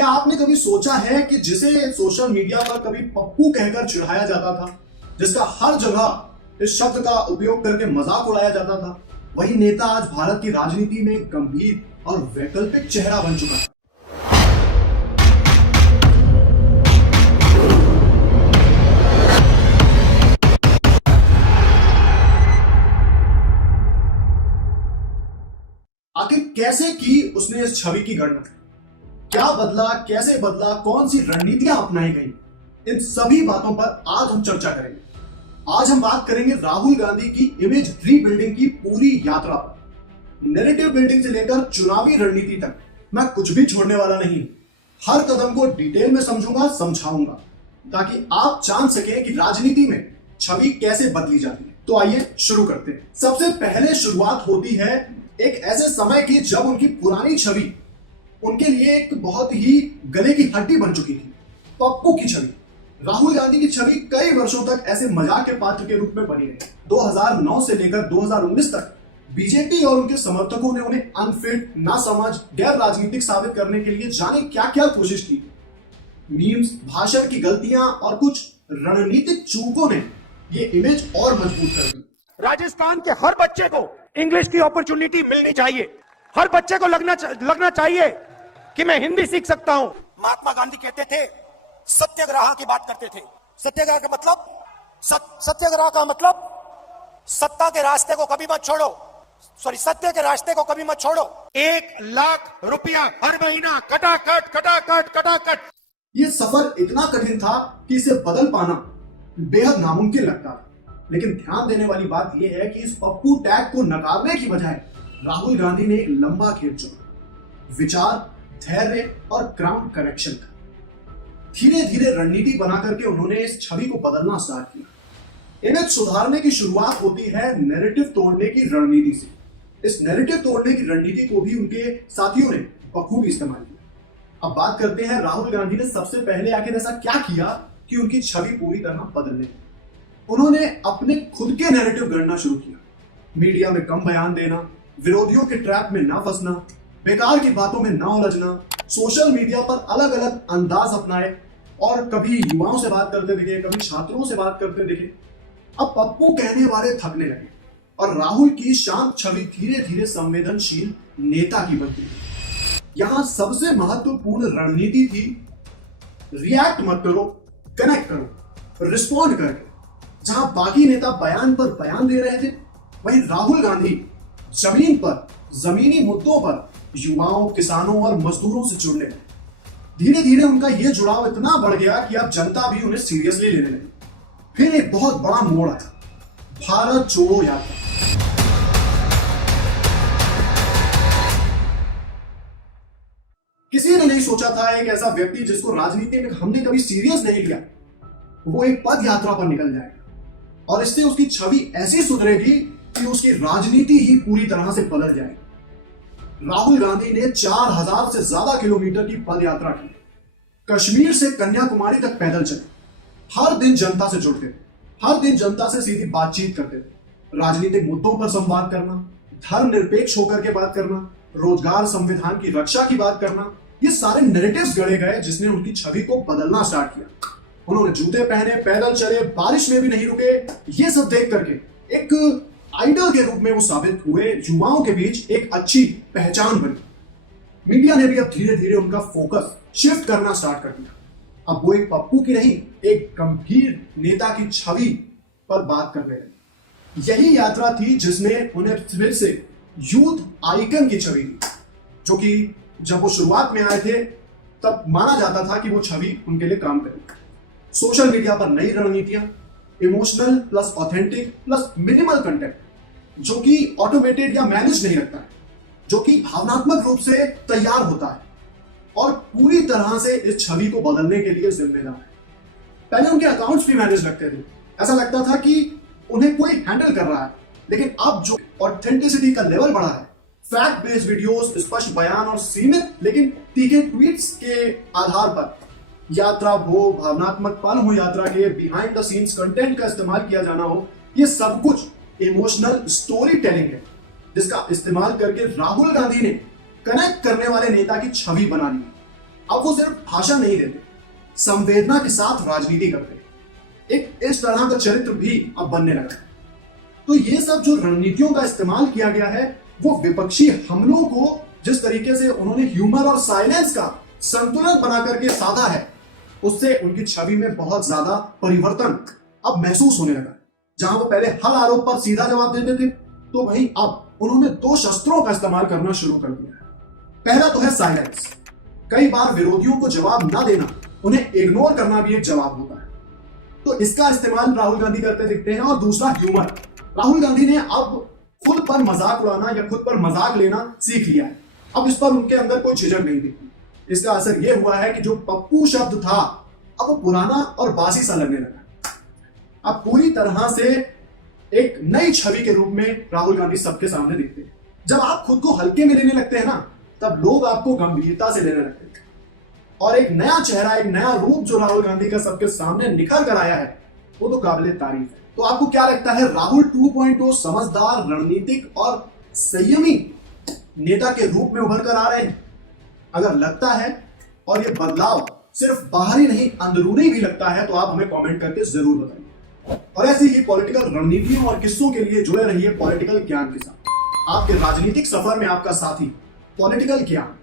क्या आपने कभी सोचा है कि जिसे सोशल मीडिया पर कभी पप्पू कहकर चिढ़ाया जाता था, जिसका हर जगह इस शब्द का उपयोग करके मजाक उड़ाया जाता था, वही नेता आज भारत की राजनीति में एक गंभीर और वैकल्पिक चेहरा बन चुका है। आखिर कैसे की उसने इस छवि की गणना, क्या बदला, कैसे बदला, कौन सी रणनीतियां अपनाई गई, इन सभी बातों पर आज हम चर्चा करेंगे। आज हम बात करेंगे राहुल गांधी की इमेज रीबिल्डिंग की पूरी यात्रा पर। नैरेटिव बिल्डिंग से लेकर चुनावी रणनीति तक मैं कुछ भी छोड़ने वाला नहीं। हर कदम को डिटेल में समझूंगा, समझाऊंगा, ताकि आप जान सकें कि राजनीति में छवि कैसे बदली जाती है। तो आइए शुरू करते हैं। सबसे पहले शुरुआत होती है एक ऐसे समय की जब उनकी पुरानी छवि उनके लिए एक बहुत ही गले की हड्डी बन चुकी थी। पप्पू की छवि, राहुल गांधी की छवि कई वर्षों तक ऐसे मजाक के पात्र के रूप में बनी रही। 2009 से लेकर 2019 तक बीजेपी और उनके समर्थकों ने उन्हें अनफिट, नासमझ, गैर राजनीतिक साबित करने के लिए जाने क्या क्या कोशिश की। मीम्स, भाषण की गलतियां और कुछ रणनीतिक चूकों ने ये इमेज और मजबूत कर दी। राजस्थान के हर बच्चे को इंग्लिश की अपॉर्चुनिटी मिलनी चाहिए। हर बच्चे को लगना चाहिए कि मैं हिंदी सीख सकता हूं। महात्मा गांधी कहते थे, सत्याग्रह की बात करते थे। सत्याग्रह का मतलब सत्याग्रह का मतलब सत्ता के रास्ते को कभी मत छोड़ो, सत्य के रास्ते को कभी मत छोड़ो। 1 लाख रुपया हर महीना कटाकट कटाकट कटाकट। ये सफर इतना कठिन था कि इसे बदल पाना बेहद नामुमकिन लगता है। लेकिन ध्यान देने वाली बात यह है कि इस पप्पू टैग को नकारने की बजाय राहुल गांधी ने एक लंबा खेल चुना, विचार, धैर्य और ग्राउंड कनेक्शन का। धीरे धीरे रणनीति बना करके उन्होंने इस छवि को बदलना स्टार्ट किया। इमेज सुधारने की शुरुआत होती है नैरेटिव तोड़ने की रणनीति से। इस नैरेटिव तोड़ने की रणनीति को भी उनके साथियों ने बखूबी इस्तेमाल किया। अब बात करते हैं राहुल गांधी ने सबसे पहले आखिर ऐसा क्या किया कि उनकी छवि पूरी तरह बदलने। उन्होंने अपने खुद के नैरेटिव गढ़ना शुरू किया। मीडिया में कम बयान देना, विरोधियों के ट्रैप में ना फंसना, बेकार की बातों में ना उलझना, सोशल मीडिया पर अलग अलग अंदाज अपनाए और कभी युवाओं से बात करते दिखे, कभी छात्रों से बात करते दिखे। अब पप्पू कहने वाले थकने लगे और राहुल की शांत छवि धीरे धीरे संवेदनशील नेता की बनती है। यहां सबसे महत्वपूर्ण रणनीति थी, रिएक्ट मत करो, कनेक्ट करो, रिस्पॉन्ड करके। जहां बाकी नेता बयान पर बयान दे रहे थे, वहीं राहुल गांधी जमीन पर, जमीनी मुद्दों पर युवाओं, किसानों और मजदूरों से जुड़ने लगे। धीरे धीरे उनका यह जुड़ाव इतना बढ़ गया कि अब जनता भी उन्हें सीरियसली लेने लगी। फिर एक बहुत बड़ा मोड़ आया, भारत जोड़ो यात्रा। किसी ने नहीं सोचा था एक ऐसा व्यक्ति जिसको राजनीति में हमने कभी सीरियस नहीं लिया, वो एक पद यात्रा पर निकल जाएगा और इससे उसकी छवि ऐसी सुधरेगी कि उसकी राजनीति ही पूरी तरह से बदल जाएगी। राहुल गांधी ने 4000 से ज्यादा किलोमीटर की पद यात्रा की। कश्मीर से कन्याकुमारी तक पैदल चले, हर दिन जनता से जुड़ते थे, हर दिन जनता से सीधी बातचीत करते थे। राजनीतिक मुद्दों पर संवाद करना, धर्मनिरपेक्ष होकर के बात करना, रोजगार, संविधान की रक्षा की बात करना, ये सारे नैरेटिव्स गढ़े गए जिसने उनकी छवि को बदलना स्टार्ट किया। उन्होंने जूते पहने, पैदल चले, बारिश में भी नहीं रुके। ये सब देख करके एक आइडल के रूप में वो साबित हुए, युवाओं के बीच एक अच्छी पहचान बनी। मीडिया ने भी अब धीरे धीरे उनका फोकस शिफ्ट करना स्टार्ट कर दिया। अब वो एक पप्पू की नहीं, एक गंभीर नेता की छवि पर बात करने लगे। यही यात्रा थी जिसने उन्हें फिर से यूथ आइकन की छवि दी, जो कि जब वो शुरुआत में आए थे तब माना जाता था कि वो छवि उनके लिए काम करेगी। सोशल मीडिया पर नई रणनीतियां, emotional plus authentic plus minimal content, जो कि ऑटोमेटेड या मैनेज नहीं रखता है, जो कि भावनात्मक रूप से तैयार होता है और पूरी तरह से इस छवि को बदलने के लिए जिम्मेदार है। पहले उनके अकाउंट्स भी मैनेज रखते थे, ऐसा लगता था कि उन्हें कोई हैंडल कर रहा है। लेकिन अब जो ऑथेंटिसिटी का लेवल बढ़ा है, फैक्ट बेस्ड वीडियोस, स्पष्ट बयान और सीमित लेकिन तीखे ट्वीट्स के आधार पर यात्रा हो, भावनात्मक पल हो, यात्रा के बिहाइंड द सीन्स कंटेंट का इस्तेमाल किया जाना हो, ये सब कुछ इमोशनल स्टोरी टेलिंग है, जिसका इस्तेमाल करके राहुल गांधी ने कनेक्ट करने वाले नेता की छवि बना ली। अब वो सिर्फ भाषण नहीं देते, संवेदना के साथ राजनीति करते हैं। एक इस तरह का चरित्र भी अब बनने लगा है। तो ये सब जो रणनीतियों का इस्तेमाल किया गया है, वो विपक्षी हमलों को जिस तरीके से उन्होंने ह्यूमर और साइलेंस का संतुलन बना करके साधा है, उससे उनकी छवि में बहुत ज्यादा परिवर्तन अब महसूस होने लगा। जहां वो पहले हर आरोप पर सीधा जवाब देते थे, तो वहीं अब उन्होंने दो शस्त्रों का इस्तेमाल करना शुरू कर दिया है। पहला तो है साइलेंस। कई बार विरोधियों को जवाब ना देना, उन्हें इग्नोर करना भी एक जवाब होता है, तो इसका इस्तेमाल राहुल गांधी करते दिखते हैं। और दूसरा ह्यूमर। राहुल गांधी ने अब खुद पर मजाक उड़ाना या खुद पर मजाक लेना सीख लिया है। अब इस पर उनके अंदर कोई झिझक नहीं दिखती। इसका असर यह हुआ है कि जो पप्पू शब्द था, अब वो पुराना और बासी सा लगने लगा। अब पूरी तरह से एक नई छवि के रूप में राहुल गांधी सबके सामने दिखते हैं। जब आप खुद को हल्के में लेने लगते हैं ना, तब लोग आपको गंभीरता से लेने लगते हैं। और एक नया चेहरा, एक नया रूप जो राहुल गांधी का सबके सामने निखर कर आया है, वो तो काबिले तारीफ है। तो आपको क्या लगता है, राहुल 2.0 समझदार, रणनीतिक और संयमी नेता के रूप में उभर कर आ रहे हैं? अगर लगता है और ये बदलाव सिर्फ बाहरी नहीं अंदरूनी भी लगता है, तो आप हमें कमेंट करके जरूर बताइए। और ऐसी ही पॉलिटिकल रणनीतियों और किस्सों के लिए जुड़े रहिए पॉलिटिकल ज्ञान के साथ। आपके राजनीतिक सफर में आपका साथी पॉलिटिकल ज्ञान।